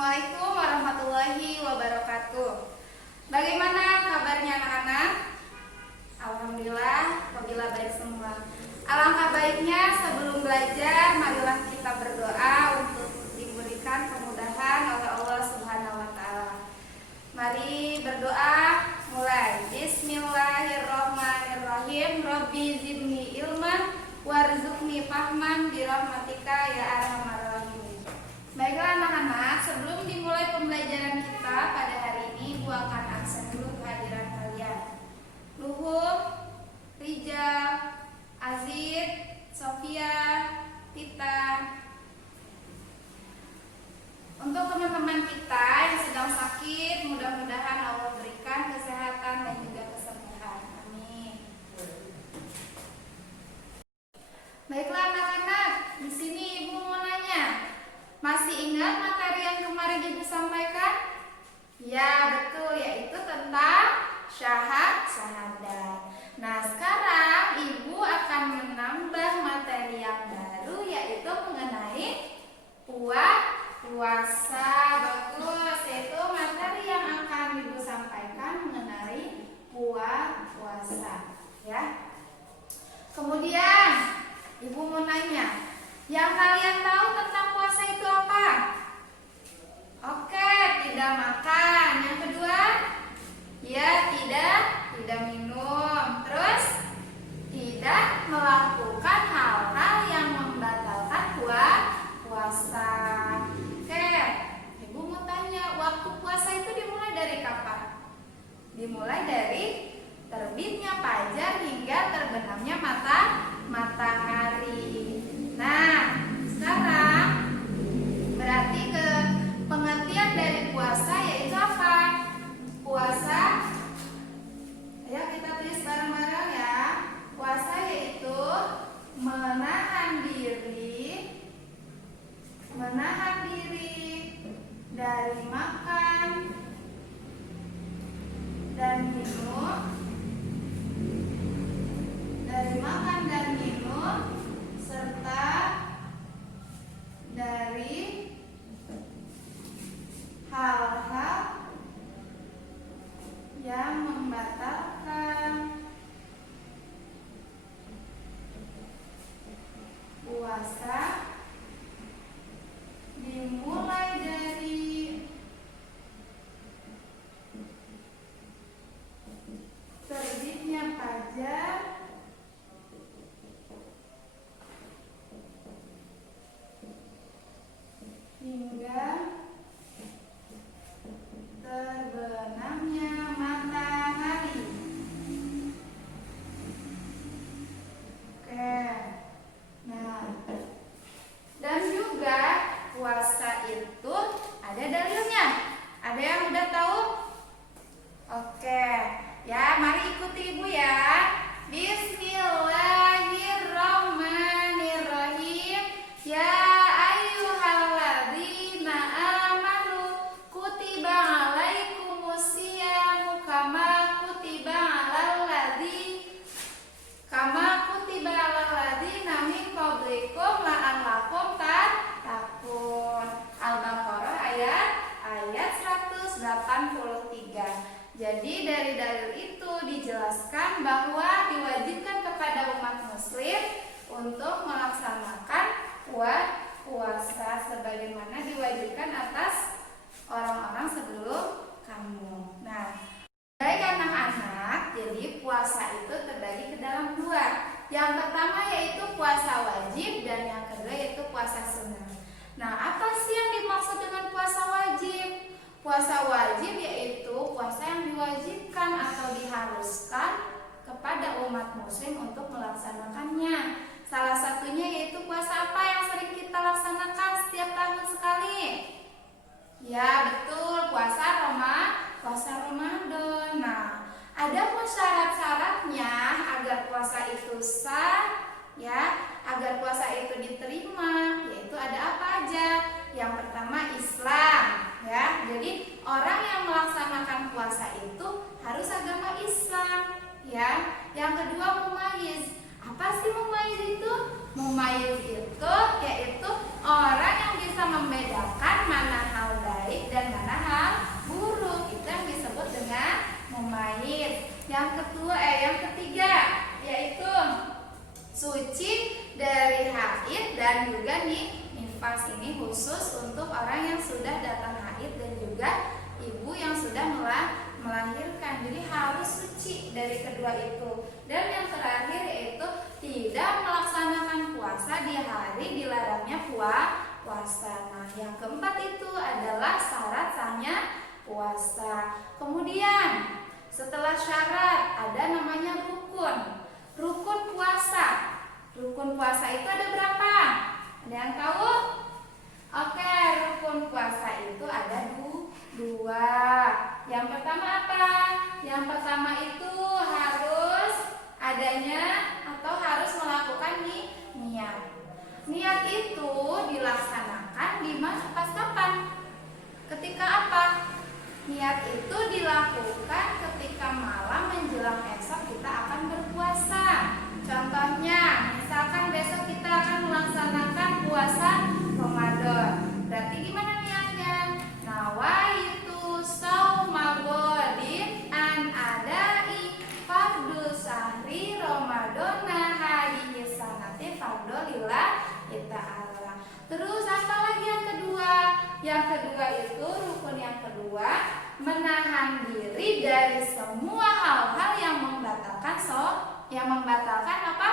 Assalamualaikum warahmatullahi wabarakatuh. Bagaimana kabarnya anak-anak? Alhamdulillah, apabila baik semua. Alangkah baiknya sebelum belajar, marilah kita berdoa untuk diberikan kemudahan oleh Allah Subhanahu wa Ta'ala. Mari berdoa, mulai. Bismillahirrahmanirrahim. Rabbi zidni ilman warzuqni fahman birahmatika ya arhamar rahimin. Baiklah anak-anak, sebelum dimulai pembelajaran kita pada hari ini, Ibu akan absen dulu kehadiran kalian. Luhur, Rijal, Azid, Sofia, Tita. Untuk teman-teman kita yang sedang sakit, mudah-mudahan Allah berikan kesehatan dan juga kesembuhan. Amin. Baiklah anak-anak, di sini Ibu mau nanya, masih ingat materi yang kemarin Ibu sampaikan? Ya, betul, yaitu tentang syahadat. Nah, sekarang Ibu akan menambah materi yang baru, yaitu mengenai puasa. Bagus, yaitu materi yang akan Ibu sampaikan mengenai puasa, ya. Kemudian Ibu mau nanya, yang kalian tahu tentang puasa itu apa? Oke, tidak makan. Yang kedua, ya tidak minum. Terus, tidak melakukan hal-hal yang membatalkan puasa. Oke, Ibu mau tanya, waktu puasa itu dimulai dari kapan? Dimulai dari terbitnya fajar hingga terbenamnya matahari. Nah, sekarang berarti ke pengertian dari puasa yaitu apa? Puasa, ayo kita tulis bareng-bareng ya. Puasa yaitu menahan diri dari makan dan minum, serta dari hal-hal yang membatalkan puasa, dimulai dari terbitnya fajar hingga terbenamnya matahari. Oke. Nah, dan juga puasa itu ada dalilnya. Ada yang udah tahu? Oke. Ya, mari ikuti Ibu ya. Bismillahirrahmanirrahim. Ya ayyuhalladzina amanu kutiba alaikumusyiyamu kama kutiba alal ladzina min qablikum la'allakum tattaqun. Al-Baqarah ayat 183. Jadi dari dalil itu dijelaskan bahwa diwajibkan kepada umat muslim untuk melaksanakan puasa sebagaimana diwajibkan atas orang-orang sebelum kamu. Nah, baik anak-anak, jadi puasa itu terbagi ke dalam dua. Yang pertama yaitu puasa wajib dan yang kedua yaitu puasa sunnah. Nah, apa sih yang dimaksud dengan puasa wajib? Puasa wajib yaitu puasa yang diwajibkan atau diharuskan kepada umat muslim untuk melaksanakannya. Salah satunya yaitu puasa apa yang sering kita laksanakan setiap tahun sekali? Ya, betul, puasa Ramadan. Nah, ada pun syarat-syaratnya agar puasa itu sah, ya, agar puasa itu diterima, yaitu ada apa aja? Yang pertama Islam, ya. Jadi orang yang melaksanakan puasa itu harus agama Islam, ya. Yang kedua mumayyiz. Apa sih mumayyiz itu? Mumayyiz itu yaitu orang yang bisa membedakan mana hal baik khusus untuk orang yang sudah datang haid dan juga ibu yang sudah melahirkan. Jadi harus suci dari kedua itu. Dan yang terakhir yaitu tidak melaksanakan puasa di hari dilarangnya puasa. Nah, yang keempat itu adalah syarat sahnya puasa. Kemudian setelah syarat ada namanya rukun. Rukun puasa. Rukun puasa itu ada berapa? Ada yang tahu? Oke, rukun puasa itu ada dua. Yang pertama apa? Yang pertama itu harus adanya atau harus melakukan niat. Niat itu dilaksanakan di pas kapan? Ketika apa? Niat itu dilakukan ketika malam menjelang esok kita akan berpuasa. Contohnya, misalkan besok kita akan melaksanakan puasa Ramadan. Berarti gimana niatnya? Nawaitu shaumal ghadin an adai fardhu syahri Ramadana hadhihi sanati fardhu lillahi ta'ala. Terus apa lagi yang kedua? Yang kedua itu rukun yang kedua, menahan diri dari semua hal-hal yang membatalkan apa?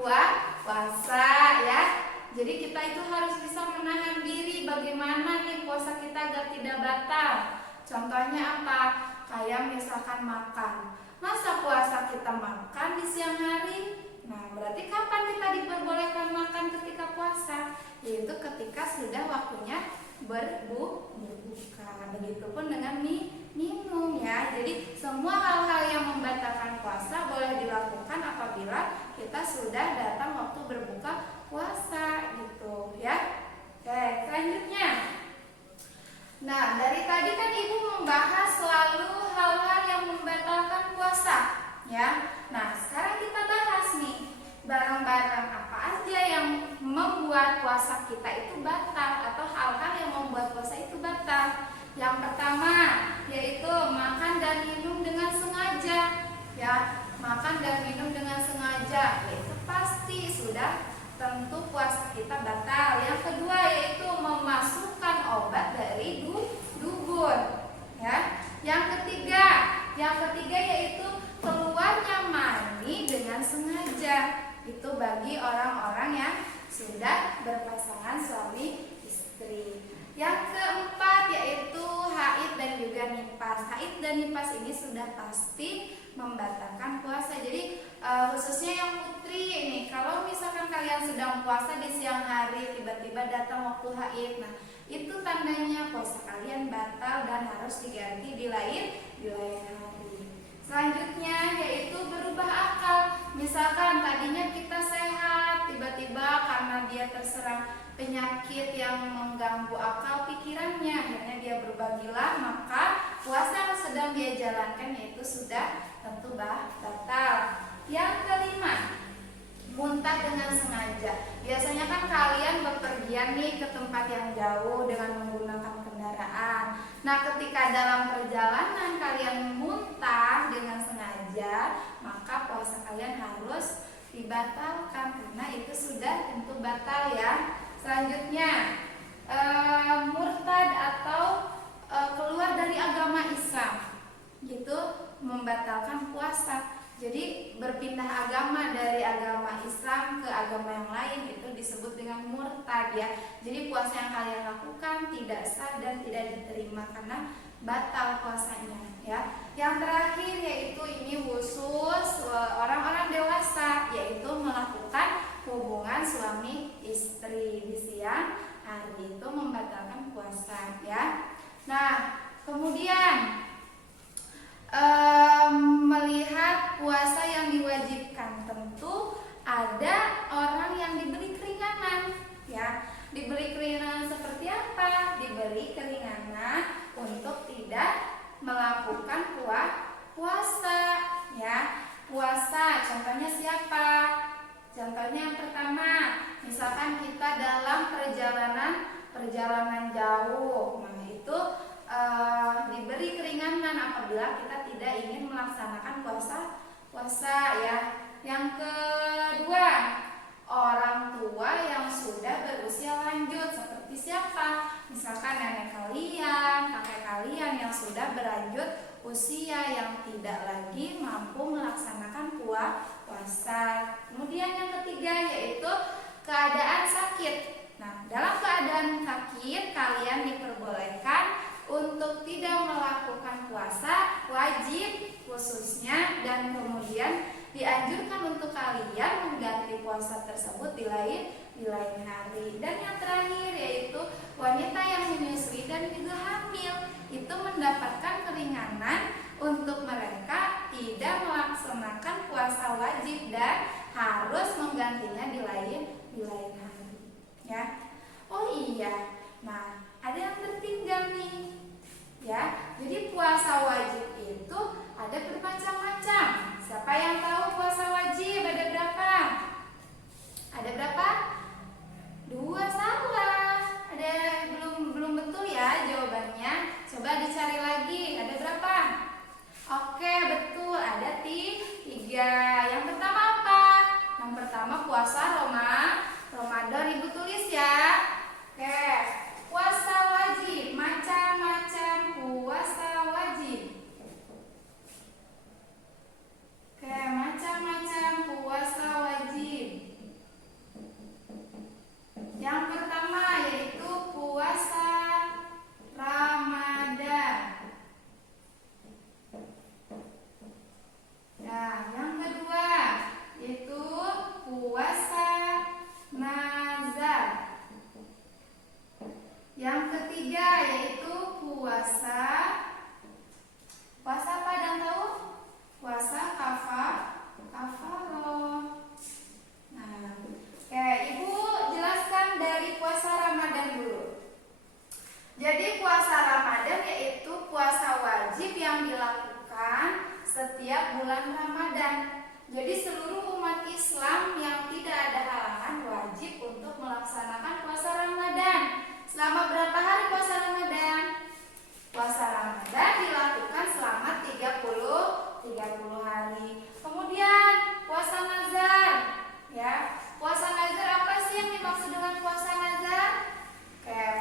Puasa ya. Jadi kita itu harus bisa menahan diri. Bagaimana nih puasa kita agar tidak batal? Contohnya apa? Kayak misalkan makan. Masa puasa kita makan di siang hari? Nah, berarti kapan kita diperbolehkan makan ketika puasa? Yaitu ketika sudah waktunya berbuka. Begitupun dengan minum ya. Jadi semua hal-hal yang membatalkan puasa boleh dilakukan apabila kita sudah datang waktu berbuka puasa gitu ya. Oke, selanjutnya. Nah, dari tadi kan Ibu membahas selalu hal-hal yang membatalkan puasa ya. Nah, sekarang kita bahas nih barang-barang apa aja yang membuat puasa kita itu batal atau hal-hal yang membuat puasa itu batal. Yang pertama yaitu makan dan minum dengan sengaja ya. Makan dan minum dengan sengaja itu pasti sudah tentu puasa kita batal. Yang kedua yaitu memasukkan obat dari dubur ya. Yang ketiga yaitu keluarnya mani dengan sengaja. Itu bagi orang-orang yang sudah berpasangan suami istri. Yang keempat yaitu haid dan juga nifas. Haid dan nifas ini sudah pasti membatalkan puasa. Jadi khususnya yang putri ini, kalau misalkan kalian sedang puasa di siang hari tiba-tiba datang waktu haid, nah itu tandanya puasa kalian batal dan harus diganti di lain hari. Selanjutnya yaitu berubah akal. Misalkan tadinya kita sehat, tiba-tiba karena dia terserang penyakit yang mengganggu akal pikirannya, akhirnya dia berubah gila, maka puasa yang sedang dia jalankan yaitu sudah tentu batal. Yang kelima, muntah dengan sengaja. Biasanya kan kalian bepergian nih ke tempat yang jauh dengan menggunakan kendaraan. Nah, ketika dalam perjalanan kalian muntah dengan sengaja, maka puasa kalian harus dibatalkan karena itu sudah tentu batal ya. Selanjutnya, murtad atau keluar dari agama Islam, gitu, membatalkan puasa. Jadi berpindah agama dari agama Islam ke agama yang lain itu disebut dengan murtad ya. Jadi puasa yang kalian lakukan tidak sah dan tidak diterima karena batal puasanya ya. Yang terakhir yaitu ini khusus orang-orang dewasa, yaitu melakukan hubungan suami istri di siang hari itu membatalkan puasa ya. Nah, kemudian melihat puasa yang diwajibkan, tentu ada orang yang diberi keringanan ya. Diberi keringanan seperti apa? Diberi keringanan untuk tidak melakukan puasa ya. Puasa contohnya siapa? Contohnya yang pertama, misalkan kita dalam perjalanan jauh, nah itu diberi keringanan apabila kita tidak ingin melaksanakan puasa ya. Yang kedua, orang tua yang sudah berusia lanjut seperti siapa? Misalkan nenek kalian, kakek kalian yang sudah berlanjut usia yang tidak lagi mampu melaksanakan puasa. Kemudian yang ketiga yaitu keadaan sakit. Nah, dalam keadaan sakit kalian diperbolehkan untuk tidak melakukan puasa wajib khususnya, dan kemudian dianjurkan untuk kalian mengganti puasa tersebut di lain hari. Dan yang terakhir yaitu wanita yang menyusui dan juga hamil itu mendapatkan keringanan untuk mereka tidak melaksanakan puasa wajib dan harus menggantinya di lain hari. Ya. Oh iya. Nah, ada yang tertinggal nih. Ya. Jadi puasa wajib itu ada bermacam-macam. Siapa yang tahu puasa wajib ada berapa? Ada berapa? 2, salah. Ada belum betul ya jawabannya. Coba dicari lagi. Ada berapa? Oke, betul. Ada 3. Yang pertama apa? Yang pertama puasa Ramadan. Ibu tulis ya. Oke. Puasa wajib, macam-macam puasa wajib. Oke, macam-macam puasa wajib. Yang pertama yaitu puasa Ramadan. Nah, yang kedua yaitu puasa Nazar. Yang ketiga yaitu puasa apa dan tahu? Puasa kafaroh. Nah, Ibu jelaskan dari puasa Ramadan dulu. Jadi puasa Ramadan yaitu puasa wajib yang dilakukan setiap bulan Ramadan. Jadi seluruh umat Islam yang tidak ada halangan wajib untuk melaksanakan puasa Ramadan. Selama berapa hari puasa Ramadan? Puasa Ramadan dilakukan selama 30 hari. Kemudian puasa nazar, ya. Puasa nazar apa sih yang dimaksud dengan puasa nazar?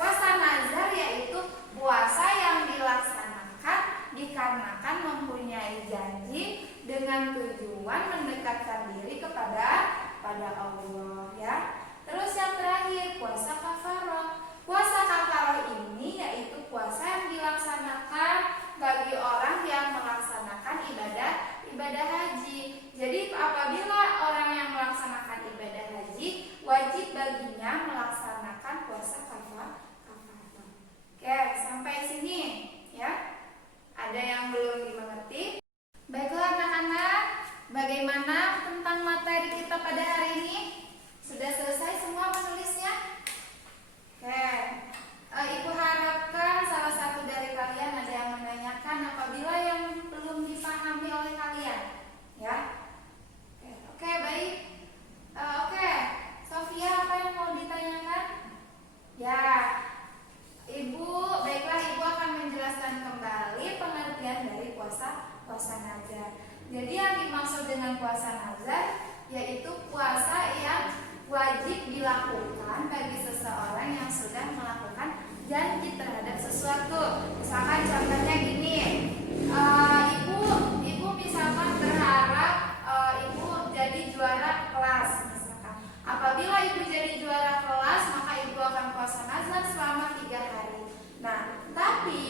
Puasa nazar yaitu puasa yang dilaksanakan dikarenakan mempunyai janji dengan tujuan mendekatkan diri kepada Allah, ya. Terus yang terakhir puasa kafaroh. Puasa kafaroh ini yaitu puasa yang dilaksanakan bagi orang yang melaksanakan ibadah haji. Jadi apabila orang yang melaksanakan ibadah haji, wajib baginya melaksanakan puasa kafaroh. Oke, sampai sini ya. Ada yang belum dimengerti? Baiklah anak-anak, bagaimana tentang materi kita pada hari ini? Sudah selesai semua menulisnya? Oke, Ibu harapkan salah satu dari kalian ada yang menanyakan apabila yang belum dipahami oleh kalian, ya. Oke, baik. Oke, Sofia, apa yang mau ditanyakan? Ya, baiklah Ibu akan menjelaskan kembali pengertian dari puasa nazar. Jadi yang dimaksud dengan puasa nazar yaitu puasa yang wajib dilakukan bagi seseorang yang sudah melakukan janji terhadap sesuatu. Misalkan contohnya gini, ibu misalkan berharap ibu jadi juara kelas. Misalkan apabila ibu jadi juara kelas, maka ibu akan puasa nazar selama 3 hari. Nah, tapi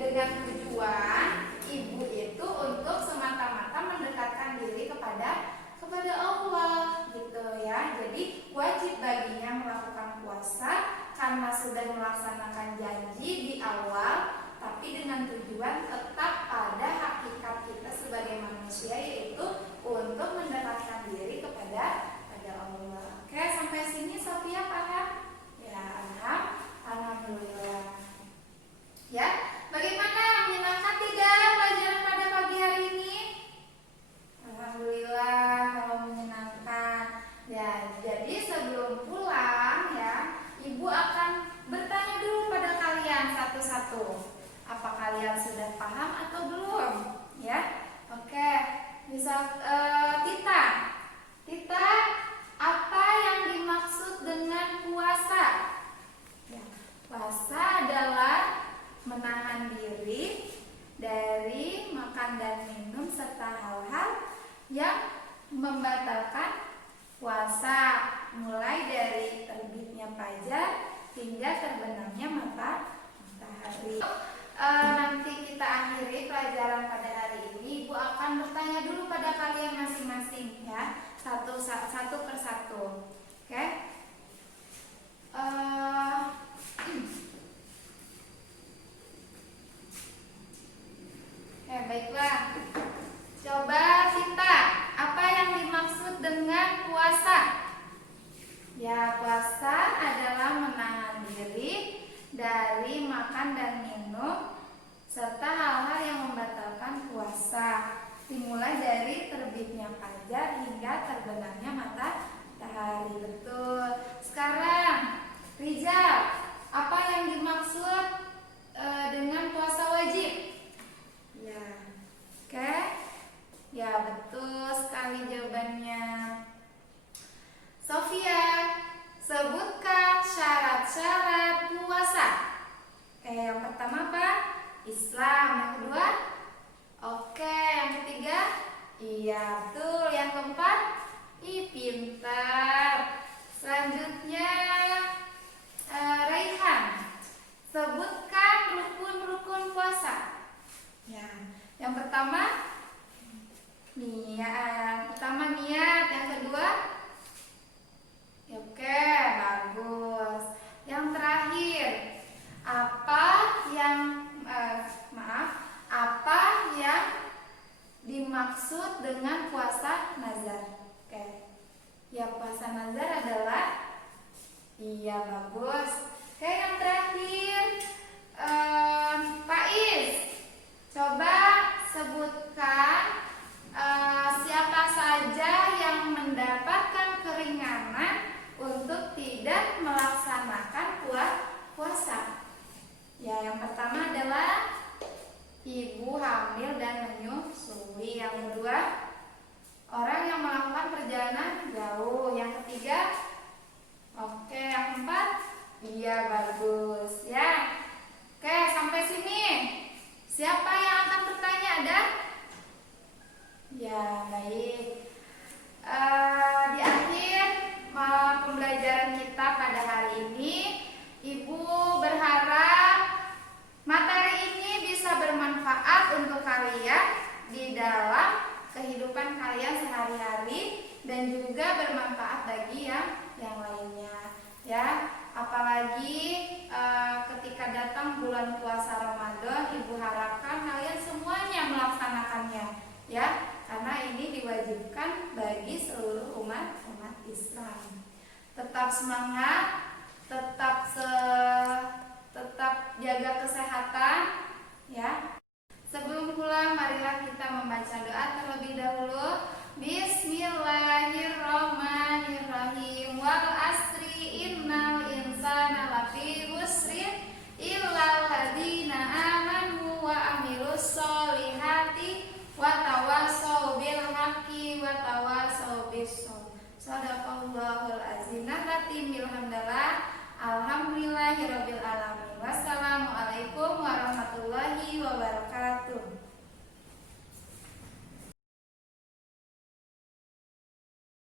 dengan tujuan ibu itu untuk semata-mata mendekatkan diri kepada Allah, gitu ya. Jadi wajib baginya melakukan puasa karena sudah melaksanakan janji di awal, tapi dengan tujuan tetap pada hakikat kita sebagai manusia, yaitu untuk mendekatkan diri kepada Allah. Oke, sampai sini Sophia paham? Ya, alhamdulillah. Ya, bagaimana, menyenangkan tidak pelajaran pada pagi hari ini? Alhamdulillah, kalau menyenangkan. Ya, jadi sebelum pulang ya, Ibu akan bertanya dulu pada kalian satu-satu. Apa kalian sudah paham menahan diri dari makan dan minum serta hal-hal yang membatalkan puasa, mulai dari terbitnya fajar hingga terbenamnya matahari. Nanti kita akhiri pelajaran pada hari ini. Ibu akan bertanya dulu pada kalian masing-masing ya, satu persatu. Oke? Baiklah. Coba Sita, apa yang dimaksud dengan puasa? Ya, puasa adalah menahan diri dari makan dan minum serta hal-hal yang membatalkan puasa, dimulai dari terbitnya fajar hingga terbenamnya matahari. Betul. Sekarang, Rizal, apa yang dimaksud dengan puasa wajib? Ya, oke. Ya, betul sekali jawabannya. Sofia, sebutkan syarat-syarat puasa. Yang pertama apa? Islam. Yang kedua? Oke, yang ketiga? Iya, betul. Yang keempat? Pintar. Selanjutnya, Raihan, sebutkan rukun-rukun puasa. Ya, yang pertama niat. Yang kedua? Oke, bagus. Yang terakhir, apa yang dimaksud dengan puasa nazar? Oke. Ya, puasa nazar adalah bagus. Oke, yang terakhir, Faiz, coba sebutkan siapa saja yang mendapatkan keringanan untuk tidak melaksanakan puasa. Ya, yang pertama adalah ibu hamil dan menyusui. Yang kedua, orang yang melakukan perjalanan jauh. Yang ketiga, oke, yang keempat, bagus ya. Oke, sampai sini. Siapa yang akan bertanya? Ada? Ya, baik. Di akhir pembelajaran kita pada hari ini, Ibu berharap materi ini bisa bermanfaat untuk kalian di dalam kehidupan kalian sehari-hari dan juga bermanfaat bagi yang lainnya. Ya, apalagi ketika datang bulan puasa Ramadan, Ibu harapkan kalian semuanya melaksanakannya, ya, karena ini diwajibkan bagi seluruh umat Islam. Tetap semangat, tetap jaga kesehatan, ya. Sebelum pulang, marilah kita membaca doa terlebih dahulu. Bismillahirrahmanirrahim. Wal asri innal insana lafi khusrin illal ladzina amanu wa amilus solihati wa tawassaw bil haqqi wa tawassaw bis sabr. Shadaqallahul azim. Alhamdulillahirabbil alamin. Wassalamualaikum warahmatullahi wabarakatuh.